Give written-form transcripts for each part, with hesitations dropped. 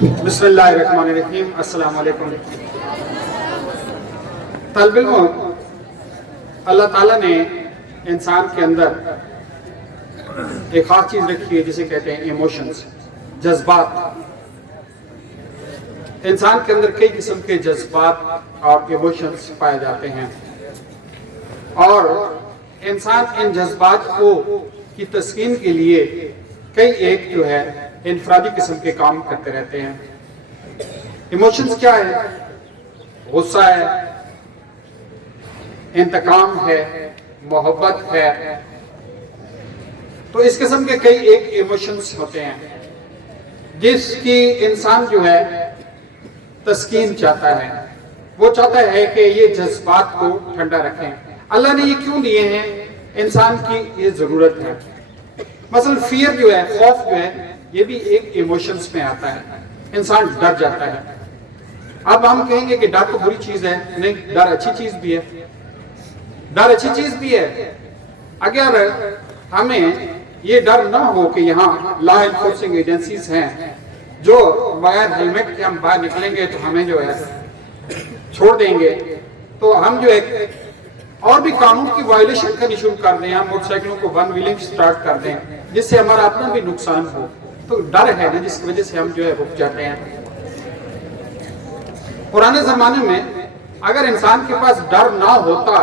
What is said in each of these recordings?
بسم اللہ الرحمن الرحیم. السلام علیکم. طالب علموں، اللہ تعالیٰ نے انسان کے اندر ایک خاص چیز رکھی ہے جسے کہتے ہیں ایموشنز، جذبات. انسان کے اندر کئی قسم کے جذبات اور ایموشنز پائے جاتے ہیں، اور انسان ان جذبات کی تسکین کے لیے کئی ایک جو ہے انفرادی قسم کے کام کرتے رہتے ہیں. ایموشنز کیا ہے؟ غصہ ہے، انتقام ہے، محبت ہے. تو اس قسم کے کئی ایک ایموشنز ہوتے ہیں جس کی انسان جو ہے تسکین چاہتا ہے. وہ چاہتا ہے کہ یہ جذبات کو ٹھنڈا رکھیں. اللہ نے یہ کیوں دیے ہیں؟ انسان کی یہ ضرورت ہے. مثلا فیئر جو ہے، خوف جو ہے، یہ بھی ایک ایموشنز میں آتا ہے. انسان ڈر جاتا ہے. اب ہم کہیں گے کہ ڈر تو بری چیز ہے. نہیں، ڈر اچھی چیز بھی ہے. ڈر اچھی چیز بھی ہے. اگر ہمیں یہ ڈر نہ ہو کہ یہاں لا انفورسنگ ایجنسیز ہیں جو بغیر ہیلمٹ کے ہم باہر نکلیں گے تو ہمیں جو ہے چھوڑ دیں گے، تو ہم جو ہے اور بھی قانون کی وائلیشن کرنی شروع کر دیں، ہم موٹر سائیکلوں کو ون ویلنگ سٹارٹ کر دیں جس سے ہمارا اپنا بھی نقصان ہو. تو ڈر ہے نا جس کی وجہ سے ہم جو ہے رک جاتے ہیں. پرانے زمانے میں اگر انسان کے پاس ڈر نہ ہوتا،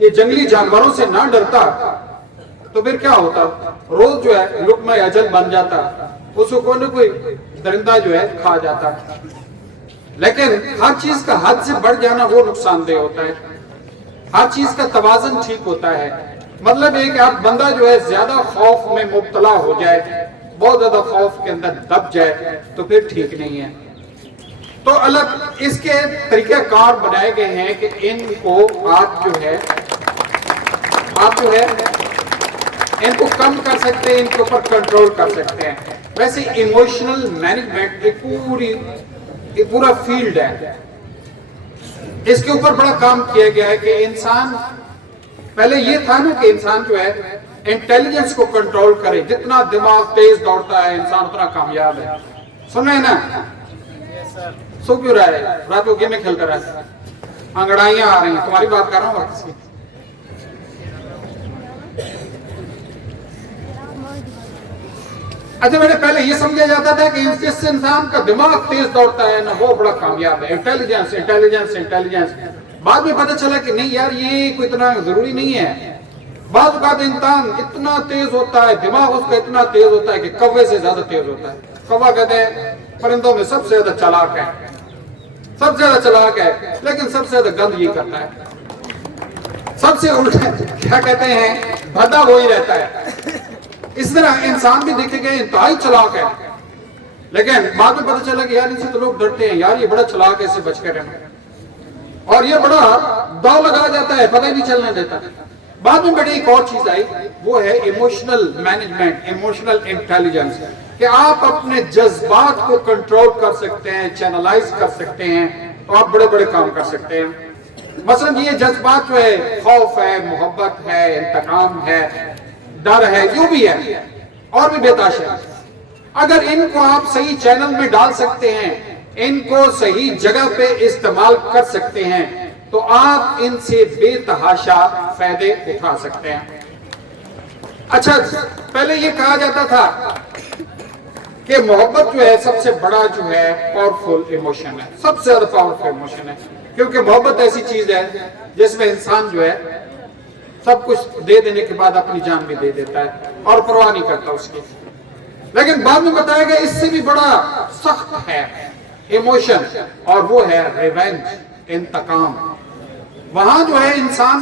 یہ جنگلی جانوروں سے نہ ڈرتا، تو پھر کیا ہوتا؟ روز جو ہے لقمہ اجل بن جاتا، اس کو کوئی نہ کوئی درندہ جو ہے کھا جاتا. لیکن ہر چیز کا حد سے بڑھ جانا وہ نقصان دہ ہوتا ہے. ہر چیز کا توازن ٹھیک ہوتا ہے. مطلب یہ کہ اب بندہ جو ہے زیادہ خوف میں مبتلا ہو جائے، بہت زیادہ خوف کے اندر دب جائے، تو پھر ٹھیک نہیں ہے. تو الگ اس کے طریقہ کار بنائے گئے ہیں کہ ان کو آپ جو ہے ان کو کم کر سکتے ہیں، ان کے اوپر کنٹرول کر سکتے ہیں. ویسے ایموشنل مینجمنٹ ایک پورا فیلڈ ہے. اس کے اوپر بڑا کام کیا گیا ہے کہ انسان، پہلے یہ تھا نا کہ انسان جو ہے انٹیلیجنس کو کنٹرول کرے. جتنا دماغ تیز دوڑتا ہے انسان اتنا کامیاب ہے. سن رہے ہیں نا؟ سو کیوں رہا ہے؟ رات کو گیم میں کھیلتا رہتا ہے، انگڑائیاں آ رہی ہیں. تمہاری بات کر رہا ہوں کسی. اچھا، میں نے پہلے یہ سمجھا جاتا تھا کہ جس سے انسان کا دماغ تیز دوڑتا ہے نا وہ بڑا کامیاب ہے. انٹیلیجنس. بعد میں پتہ چلا کہ نہیں یار، یہ کوئی اتنا ضروری نہیں ہے. بعض اوقات انسان اتنا تیز ہوتا ہے، دماغ اس کا اتنا تیز ہوتا ہے کہ کوے سے زیادہ تیز ہوتا ہے. کوا کہتے ہیں پرندوں میں سب سے زیادہ چلاک ہے، لیکن سب سے زیادہ گند یہ کرتا ہے. سب سے الٹا کیا کہتے ہیں، بھدا وہی رہتا ہے. اس طرح انسان بھی دیکھے گئے انتہائی چلاک ہے، لیکن بعد میں پتہ چلا کہ یار ان سے تو لوگ ڈرتے ہیں، یار یہ بڑا چلاک ہے، اس سے بچ کر رہنا. اور یہ بڑا داؤ لگا جاتا ہے، پتہ ہی نہیں چلنے دیتا. بعد میں بڑی ایک اور چیز آئی، وہ ہے ایموشنل مینجمنٹ، ایموشنل انٹیلیجنس، کہ آپ اپنے جذبات کو کنٹرول کر سکتے ہیں، چینلائز کر سکتے ہیں، تو آپ بڑے بڑے کام کر سکتے ہیں. مثلا یہ جذبات جو ہے، خوف ہے، محبت ہے، انتقام ہے، ڈر ہے، جو بھی ہے اور بھی بےتحاشا، اگر ان کو آپ صحیح چینل میں ڈال سکتے ہیں، ان کو صحیح جگہ پہ استعمال کر سکتے ہیں، تو آپ ان سے بے تحاشا فائدے اٹھا سکتے ہیں. اچھا، پہلے یہ کہا جاتا تھا کہ محبت جو ہے سب سے بڑا جو ہے پاورفل ایموشن ہے، سب سے زیادہ پاورفل ایموشن ہے، کیونکہ محبت ایسی چیز ہے جس میں انسان جو ہے سب کچھ دے دینے کے بعد اپنی جان بھی دے دیتا ہے اور پرواہ نہیں کرتا اس کی. لیکن بعد میں بتایا گیا اس سے بھی بڑا سخت ہے ایموشن، اور وہ ہے ریونج، انتقام. وہاں جو ہے انسان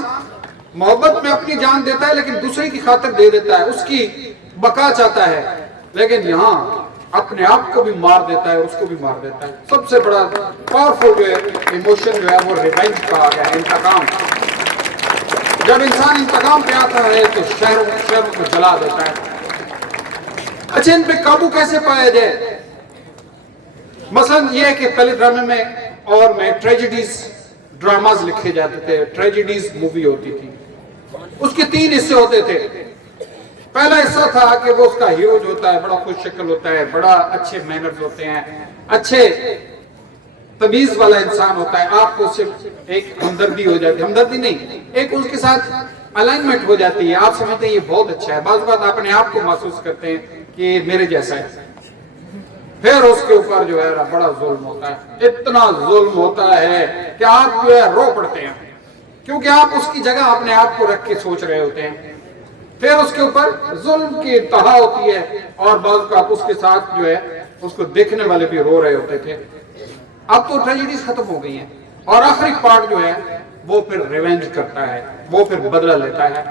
محبت میں اپنی جان دیتا ہے لیکن دوسرے کی خاطر دے دیتا ہے، اس کی بقا چاہتا ہے، لیکن یہاں اپنے آپ کو بھی مار دیتا ہے، اس کو بھی مار دیتا ہے. سب سے بڑا پاورفل جو ہے ایموشن جو ہے وہ ریونج کہا گیا ہے، انتقام. جب انسان انتقام پہ آتا ہے تو شہروں کو جلا دیتا ہے. اچھا، ان پہ قابو کیسے پایا جائے؟ مثلا یہ ہے کہ پہلے ڈرامے میں اور میں ٹریجڈیز ڈراماز لکھے جاتے تھے، ٹریجڈیز مووی ہوتی تھی. اس کے 3 حصے ہوتے تھے. پہلا حصہ تھا کہ وہ اس کا ہیرو جو ہوتا ہے بڑا خوش شکل ہوتا ہے, بڑا اچھے مینرز ہوتے ہیں, اچھے تمیز والا انسان ہوتا ہے, آپ کو صرف ایک ہمدردی ہو جاتی ہے, ہمدردی نہیں, ایک اس کے ساتھ الائنمنٹ ہو جاتی ہے, آپ سمجھتے ہیں یہ بہت اچھا ہے, بعض اوقات اپنے آپ کو محسوس کرتے ہیں کہ یہ میرے جیسا ہے. پھر اس کے اوپر جو ہے بڑا ظلم ہوتا ہے, اتنا ظلم ہوتا ہے کہ آپ جو ہے رو پڑتے ہیں, کیونکہ آپ اس کی جگہ اپنے آپ کو رکھ کے سوچ رہے ہوتے ہیں. پھر اس کے اوپر ظلم کی انتہا ہوتی ہے, اور بعض کا اس کے ساتھ جو ہے اس کو دیکھنے والے بھی رو رہے ہوتے تھے. اب تو ٹریجڈیز ختم ہو گئی ہیں, اور آخری پارٹ جو ہے وہ پھر ریونج کرتا ہے, وہ پھر بدلہ لیتا ہے,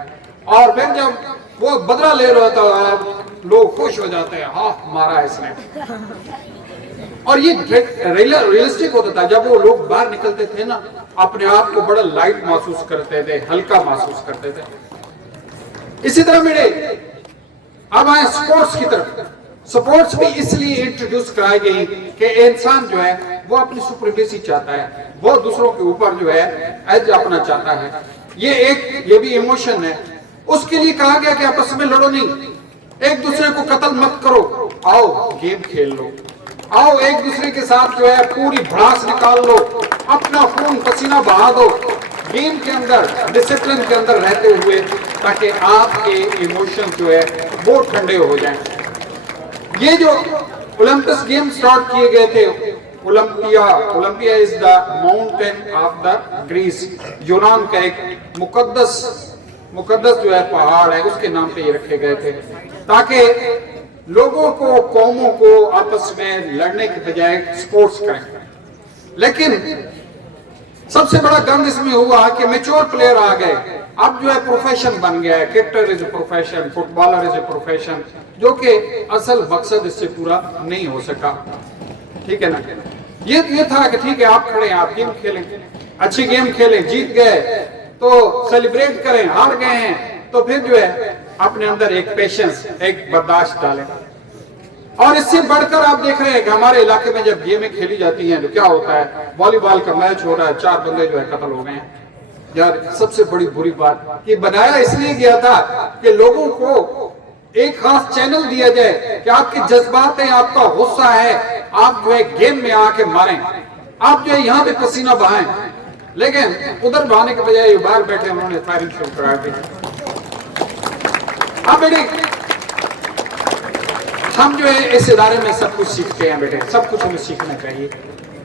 اور پھر جب وہ بدلہ لے رہا تھا لوگ خوش ہو جاتے ہیں, ہاں مارا اس نے. اور یہ ریئلسٹک ہوتا تھا, جب وہ لوگ باہر نکلتے تھے نا اپنے آپ کو بڑا لائٹ محسوس کرتے تھے, ہلکا محسوس کرتے تھے. اسی طرح میرے اب آئے سپورٹس کی طرف. سپورٹس بھی اس لیے انٹروڈیوس کرائی گئی کہ انسان جو ہے وہ اپنی سپریمیسی چاہتا ہے, وہ دوسروں کے اوپر جو ہے ایج اپنا چاہتا ہے. یہ بھی ایموشن ہے. اس کے لیے کہا گیا کہ آپس میں لڑو نہیں, ایک دوسرے کو قتل مت کرو, آؤ گیم کھیل لو, آؤ ایک دوسرے کے ساتھ جو ہے پوری بھڑاس نکال لو, اپنا خون پسینہ بہا دو گیم کے اندر, ڈسپلن کے اندر رہتے ہوئے, تاکہ آپ کے ایموشن جو ہے وہ ٹھنڈے ہو جائیں. یہ جو اولمپس گیم سٹارٹ کیے گئے تھے, Olympia is the mountain of the grease, یونان کا ایک مقدس جو ہے پہاڑ ہے, اس کے نام پہ یہ رکھے گئے تھے, تاکہ لوگوں کو, قوموں کو آپس میں لڑنے کے بجائے سپورٹس کریں. لیکن سب سے بڑا گند اس میں ہوا کہ میچور پلیئر آ گئے, اب جو ہے پروفیشن بن گیا ہے, cricketer is a profession, footballer is a profession, جو کہ اصل مقصد اس سے پورا نہیں ہو سکا. ٹھیک ہے نا, یہ تھا کہ ٹھیک ہے آپ کھڑے ہیں, آپ گیم کھیلیں, اچھی گیم کھیلیں, جیت گئے تو سیلیبریٹ کریں, ہار گئے ہیں تو پھر جو ہے اپنے اندر ایک پیشنس, ایک برداشت ڈالیں. اور اس سے بڑھ کر آپ دیکھ رہے ہیں کہ ہمارے علاقے میں جب گیمیں کھیلی جاتی ہیں تو کیا ہوتا ہے, والی بال کا میچ ہو رہا ہے, 4 بندے جو ہے قتل ہو گئے ہیں. یار سب سے بڑی بری بات کہ بنایا اس لیے گیا تھا کہ لوگوں کو ایک خاص چینل دیا جائے کہ آپ کے جذبات ہیں, آپ کا غصہ ہے, آپ جو ہے گیم میں آ کے ماریں, آپ جو ہے یہاں پہ پسینہ بہائیں. لیکن ادھر بہانے کے بجائے باہر بیٹھے انہوں نے فائرنگ شروع کرا دی. اب بیٹے ہم جو ہے اس ادارے میں سب کچھ سیکھتے ہیں بیٹے, سب کچھ ہمیں سیکھنا چاہیے,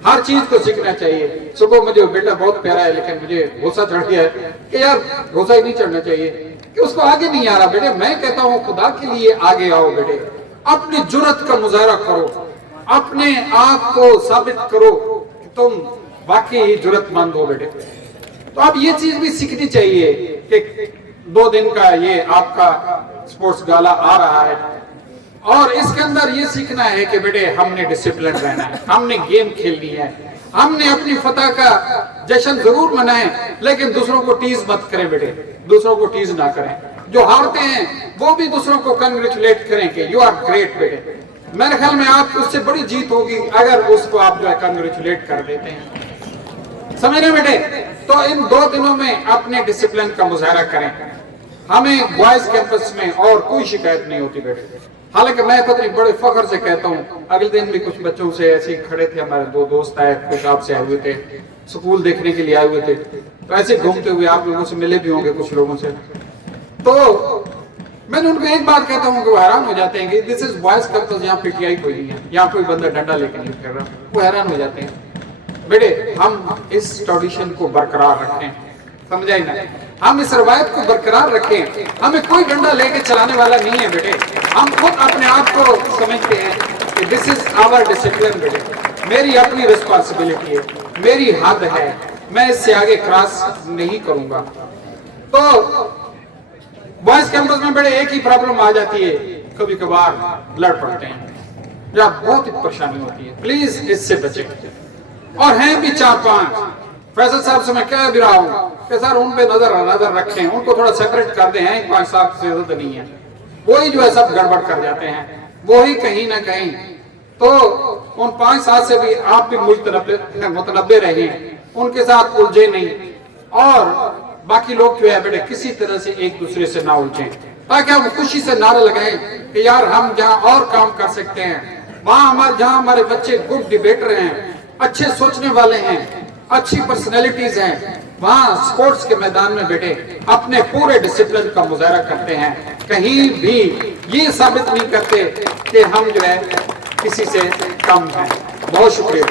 ہر چیز کو سیکھنا چاہیے. صبح مجھے بیٹا بہت پیارا ہے لیکن مجھے غصہ چڑھ گیا ہے کہ یار غصہ ہی نہیں چڑھنا چاہیے, کہ اس کو آگے نہیں آ رہا. بیٹے میں کہتا ہوں خدا کے لیے آگے آؤ بیٹے, اپنی جرات کا مظاہرہ کرو, اپنے آپ کو ثابت کرو کہ تم واقعی جرات مند ہو بیٹے. تو اب یہ چیز بھی سیکھنی چاہیے کہ 2 دن کا یہ آپ کا سپورٹس گالا آ رہا ہے, اور اس کے اندر یہ سیکھنا ہے کہ بیٹے ہم نے ڈسپلن رہنا ہے, ہم نے گیم کھیلنی ہے, ہم نے اپنی فتح کا جشن ضرور منائیں, لیکن دوسروں کو ٹیز مت کریں بیٹے, دوسروں کو ٹیز نہ کریں. جو ہارتے ہیں وہ بھی دوسروں کو کنگریچولیٹ کریں کہ یو آر گریٹ بیٹے. میرے خیال میں آپ اس سے بڑی جیت ہوگی اگر اس کو آپ جو ہے کنگریچولیٹ کر دیتے ہیں. سمجھ رہے بیٹے, تو ان 2 دنوں میں اپنے ڈسپلن کا مظاہرہ کریں. ہمیں بوائز کیمپس میں اور کوئی شکایت نہیں ہوتی بیٹے. حالانکہ میں پتہ بڑے فخر سے کہتا ہوں, اگلے دن بھی کچھ بچوں سے ایسے کھڑے تھے, ہمارے 2 دوست آئے, خوشاب سے آئے ہوئے تھے, سکول دیکھنے کے لیے آئے ہوئے تھے, تو ایسے گھومتے ہوئے آپ لوگوں سے ملے بھی ہوں گے کچھ لوگوں سے. تو میں نے ان کو ایک بات کہتا ہوں کہ وہ حیران ہو جاتے ہیں کہ دس از بوائز کیمپس, یہاں پی ٹی آئی کوئی نہیں ہے, یہاں کوئی بندہ ڈنڈا لے کے نہیں پھر رہا. وہ حیران ہو جاتے ہیں. بیٹے ہم اس ٹریڈیشن کو برقرار رکھیں, سمجھائیں نا, ہم اس روایت کو برقرار رکھیں. ہمیں کوئی ڈنڈا لے کے چلانے والا نہیں ہے بیٹے, ہم خود اپنے آپ کو سمجھتے ہیں کہ دس از آور ڈسپلن بیٹے, میری اپنی ریسپانسبلٹی ہے, میری حد ہے, میں اس سے آگے کراس نہیں کروں گا. تو بوائز کیمپس میں بیٹے ایک ہی پرابلم آ جاتی ہے, کبھی کبھار لڑ پڑتے ہیں یا بہت پریشانی ہوتی ہے, پلیز اس سے بچیں. اور ہیں بھی 4-5. فیصل صاحب سے میں کہہ بھی رہا ہوں کہ سر ان پہ نظر رکھیں, ان کو تھوڑا سیپریٹ کر دیں, 5 سال سے زیادہ نہیں ہے, وہی جو ہے سب گڑبڑ کر جاتے ہیں, وہی کہیں نہ کہیں. تو ان 5 سال سے بھی آپ بھی متنبع رہیں, ان کے ساتھ الجھے نہیں, اور باقی لوگ جو ہے بیٹے کسی طرح سے ایک دوسرے سے نہ الجھیں. تاکہ ہم خوشی سے نعرے لگائیں کہ یار ہم جہاں اور کام کر سکتے ہیں، وہاں جہاں ہمارے بچے گڈ ڈیبیٹر ہیں، اچھے سوچنے والے ہیں، اچھی پرسنالٹیز ہیں، وہاں سپورٹس کے میدان میں بیٹھے اپنے پورے ڈسپلن کا مظاہرہ کرتے ہیں، کہیں بھی یہ ثابت نہیں کرتے کہ ہم جو ہے کسی سے کم ہیں۔ بہت شکریہ۔